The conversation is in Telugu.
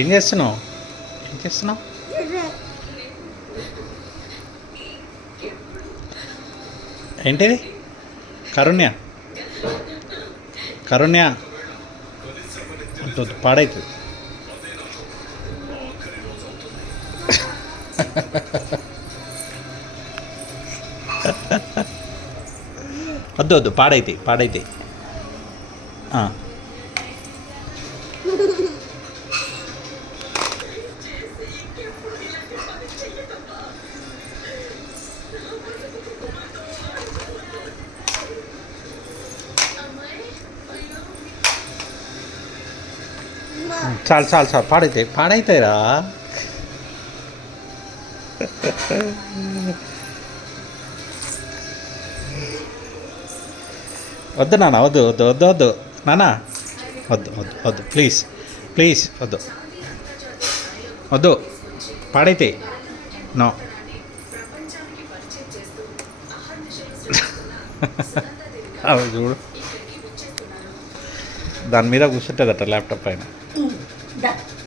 ఏం చేస్తున్నావు? ఏం చేస్తున్నావు? ఏంటిది? కరుణ్య కరుణ్య వద్దు పాడైతుంది. వద్దు వద్దు పాడైతే చాలు పాడైతాయిరా. వద్దు నాన్న వద్దు నాన్న వద్దు ప్లీజ్ వద్దు పాడైతే నో. అవి చూడు దాని మీద కూర్చుంటుందట ల్యాప్టాప్ పైన.